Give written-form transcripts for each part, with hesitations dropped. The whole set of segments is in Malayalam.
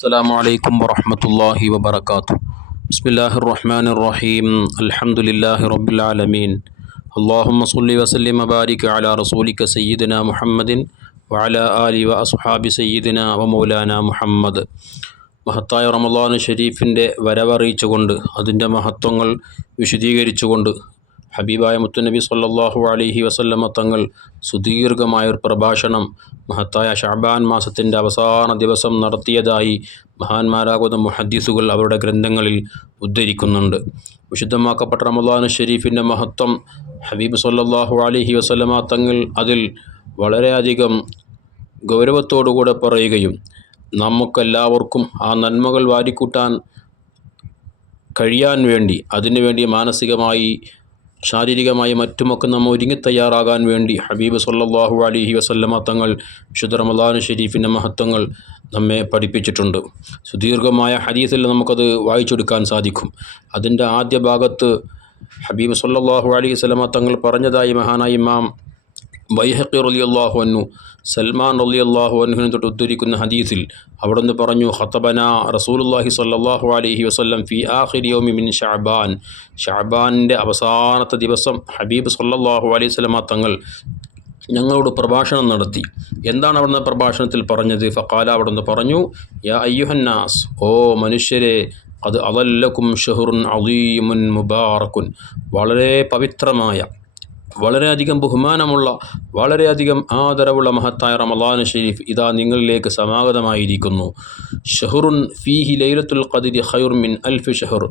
السلام عليكم ورحمة الله وبركاته. بسم الله الرحمن الرحيم. الحمد لله رب العالمين. اللهم صل وسلم وبارك على رسولك سيدنا محمد وعلى آله وأصحاب سيدنا ومولانا محمد. മഹത്തായ റമളാൻ ഷരീഫിൻ്റെ വരവറിയിച്ചുകൊണ്ട് അതിൻ്റെ മഹത്വങ്ങൾ വിശദീകരിച്ചുകൊണ്ട് ഹബീബായ മുത്തുനബി സ്വല്ലല്ലാഹു അലൈഹി വസല്ലമ തങ്ങൾ സുദീർഘമായൊരു പ്രഭാഷണം മഹത്തായ ശഅബാൻ മാസത്തിൻ്റെ അവസാന ദിവസം നടത്തിയതായി മഹാന്മാരാകുന്ന മുഹദ്ദിസുകൾ അവരുടെ ഗ്രന്ഥങ്ങളിൽ ഉദ്ധരിക്കുന്നുണ്ട്. വിശുദ്ധമാക്കപ്പെട്ട റമളാൻ ഷരീഫിൻ്റെ മഹത്വം ഹബീബ് സ്വല്ലല്ലാഹു അലൈഹി വസല്ലമ തങ്ങൾ അതിൽ വളരെയധികം ഗൗരവത്തോടുകൂടെ പറയുകയും നമുക്കെല്ലാവർക്കും ആ നന്മകൾ വാരിക്കൂട്ടാൻ കഴിയാൻ വേണ്ടി അതിനുവേണ്ടി മാനസികമായി ശാരീരികമായി മറ്റുമൊക്കെ നമ്മൾ ഒരുങ്ങിത്തയ്യാറാകാൻ വേണ്ടി ഹബീബ് സ്വല്ലല്ലാഹു അലൈഹി വസല്ലമ തങ്ങൾ വിശുദ്ധ റമളാൻ ഷരീഫിൻ്റെ മഹത്വങ്ങൾ നമ്മെ പഠിപ്പിച്ചിട്ടുണ്ട്. സുദീർഘമായ ഹദീസിൽ നമുക്കത് വായിച്ചെടുക്കാൻ സാധിക്കും. അതിൻ്റെ ആദ്യ ഭാഗത്ത് ഹബീബ് സ്വല്ലല്ലാഹു അലൈഹി വസല്ലമ തങ്ങൾ പറഞ്ഞതായി മഹാനായ ഇമാം ബൈഹഖി റളിയല്ലാഹു അൻഹു സൽമാൻ റളിയല്ലാഹു അൻഹുവിനെ തൊട്ട് ഉദ്ധരിക്കുന്ന ഹദീസിൽ അവിടുന്ന് പറഞ്ഞു, ഖതബന റസൂലുള്ളാഹി സ്വല്ലല്ലാഹു അലൈഹി വസല്ലം ഫി ആഖിരി യൗമി മിൻ ശഅബാൻ. ശഅബാനിൻ്റെ അവസാനത്തെ ദിവസം ഹബീബ് സ്വല്ലല്ലാഹു അലൈഹി വസല്ലമ തങ്ങൾ ഞങ്ങളോട് പ്രഭാഷണം നടത്തി. എന്താണ് അവിടുന്ന് പ്രഭാഷണത്തിൽ പറഞ്ഞത്? ഫഖാല, അവിടുന്ന് പറഞ്ഞു, യാ അയ്യുഹന്നാസ്, ഓ മനുഷ്യരെ, ഖദ് അളല്ലക്കും ഷഹ്റുൻ അളീമുൻ മുബാറക്കുൻ. വളരെ പവിത്രമായ, വളരെയധികം ബഹുമാനമുള്ള, വളരെയധികം ആദരവുള്ള മഹത്തായ റമളാൻ ഷരീഫ് ഇതാ നിങ്ങളിലേക്ക് സമാഗതമായിരിക്കുന്നു. ഷഹ്റുൻ ഫീഹി ലൈലത്തുൽ ഖദ്രി ഖൈറുൻ മിൻ അൽഫി ഷഹ്ർ.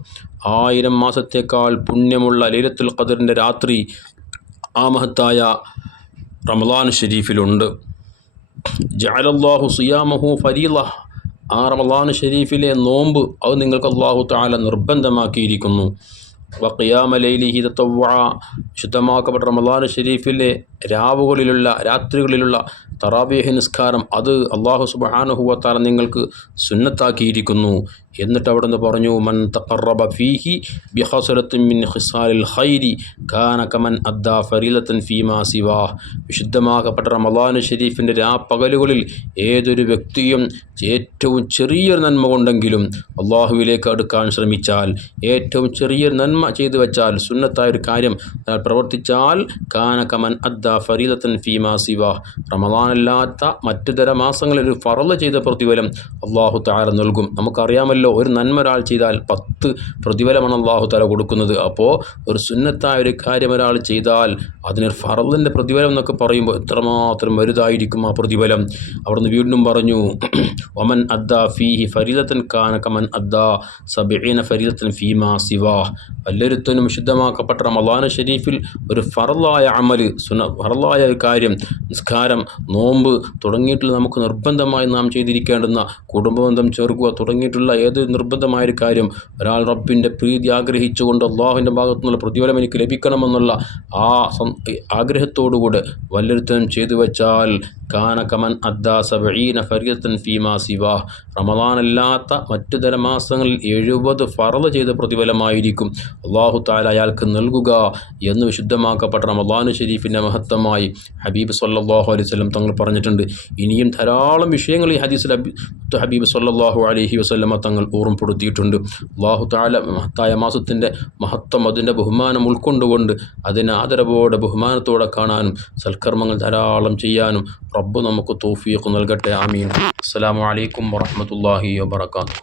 1000 മാസത്തേക്കാൾ പുണ്യമുള്ള ലൈലത്തുൽ ഖദ്റിൻ്റെ രാത്രി ആ മഹത്തായ റമളാൻ ഷരീഫിലുണ്ട്. ജഅലല്ലാഹു സിയാമഹു ഫരീള. ആ റമളാൻ ഷരീഫിലെ നോമ്പ് അത് നിങ്ങൾക്ക് അല്ലാഹു തആല നിർബന്ധമാക്കിയിരിക്കുന്നു. വഖിയാമ ലൈലിഹി തതവ്വഅ. ശുദ്ധമാക്കപ്പെട്ട റമളാൻ ഷരീഫിലെ രാവുകളിലുള്ള, രാത്രികളിലുള്ള തറാവീഹ് നിസ്കാരം അത് അല്ലാഹു സുബ്ഹാനഹു വ തആല നിങ്ങൾക്ക് സുന്നത്താക്കിയിരിക്കുന്നു. എന്നിട്ട് അവിടുന്ന് പറഞ്ഞു, മൻ തഖറബ ഫീഹി ബിഖസ്റത്തിൻ മിൻ ഖിസാലിൽ ഖൈരി കാന കമൻ അദ്ദാ ഫരീലത്തൻ ഫീമാ സിവാഹ്. വിശുദ്ധമാക്കപ്പെട്ട റമളാൻ ഷരീഫിൻ്റെ രാപ്പകലുകളിൽ ഏതൊരു വ്യക്തിയും ഏറ്റവും ചെറിയൊരു നന്മ കൊണ്ടെങ്കിലും അള്ളാഹുവിലേക്ക് അടുക്കാൻ ശ്രമിച്ചാൽ, ഏറ്റവും ചെറിയൊരു നന്മ ചെയ്തു വെച്ചാൽ, സുന്നത്തായൊരു കാര്യം പ്രവർത്തിച്ചാൽ, കാന കമൻ അദ്ദാ ഫരീലത്തൻ ഫീമാ സിവാഹ്. റമളാനല്ലാത്ത മറ്റു തര മാസങ്ങളിൽ ഒരു ഫറള് ചെയ്ത പ്രതിഫലം അള്ളാഹു തആല നൽകും. നമുക്കറിയാമല്ലോ, ഒരു നന്മ ഒരാൾ ചെയ്താൽ 10 പ്രതിഫലമാണ് അള്ളാഹു തആല കൊടുക്കുന്നത്. അപ്പോൾ ഒരു സുന്നത്തായ ഒരു കാര്യം ഒരാൾ ചെയ്താൽ അതിനൊരു ഫറളിൻ്റെ പ്രതിഫലം എന്നൊക്കെ പറയുമ്പോൾ എത്രമാത്രം വലുതായിരിക്കും ആ പ്രതിഫലം. അവിടുന്ന് വീണ്ടും പറഞ്ഞു, വമൻ അദ്ദാ ഫീഹി ഫരീലത്തൻ കാന കമൻ അദ്ദാ 70 ഫരീലത്തൻ ഫീമാ സിവാഹ്. വല്ലൊരുത്തനും വിശുദ്ധമാക്കപ്പെട്ട റമളാൻ ഷരീഫിൽ ഒരു ഫറളായ അമൽ, ഫറളായ ഒരു കാര്യം, നിസ്കാരം, നോമ്പ് തുടങ്ങിയിട്ടുള്ള നമുക്ക് നിർബന്ധമായി നാം ചെയ്തിരിക്കേണ്ടുന്ന കുടുംബബന്ധം ചേർക്കുക തുടങ്ങിയിട്ടുള്ള ഏത് നിർബന്ധമായൊരു കാര്യം ഒരാൾ റബ്ബിൻ്റെ പ്രീതി ആഗ്രഹിച്ചുകൊണ്ട് അള്ളാഹുവിൻ്റെ ഭാഗത്തു നിന്നുള്ള പ്രതിഫലം എനിക്ക് ലഭിക്കണമെന്നുള്ള ആ ആഗ്രഹത്തോടുകൂടെ വല്ലൊരുത്തനും ചെയ്തു വെച്ചാൽ കാന കമൻ അദ്ദാ 70 ഫരീലത്തൻ ഫീമാ സിവാഹ്. റമളാനല്ലാത്ത മറ്റു തര മാസങ്ങളിൽ 70 ഫറള് ചെയ്ത പ്രതിഫലമായിരിക്കും അള്ളാഹു തആല അയാൾക്ക് നൽകുക എന്ന് വിശുദ്ധമാക്കപ്പെട്ട റമളാൻ ഷരീഫിൻ്റെ മഹത്വമായി ഹബീബ് സ്വല്ലല്ലാഹു അലൈഹി വസല്ലം തങ്ങൾ പറഞ്ഞിട്ടുണ്ട്. ഇനിയും ധാരാളം വിഷയങ്ങൾ ഈ ഹദീസിൽ ഹബീബ് സ്വല്ലല്ലാഹു അലൈഹി വസല്ലമ തങ്ങൾ ഓർമ്മപ്പെടുത്തിയിട്ടുണ്ട്. അള്ളാഹു തആല മഹത്തായ മാസത്തിൻ്റെ മഹത്വം, അതിൻ്റെ ബഹുമാനം ഉൾക്കൊണ്ടുകൊണ്ട് അതിനെ ആദരവോടെ ബഹുമാനത്തോടെ കാണാനും സൽക്കർമ്മങ്ങൾ ധാരാളം ചെയ്യാനും റബ്ബ് നമുക്ക് തൗഫീഖ് നൽകട്ടെ. ആമീൻ. അസ്സലാമു അലൈക്കും വറഹ്മത്തുള്ളാഹി വബറകാതുഹു.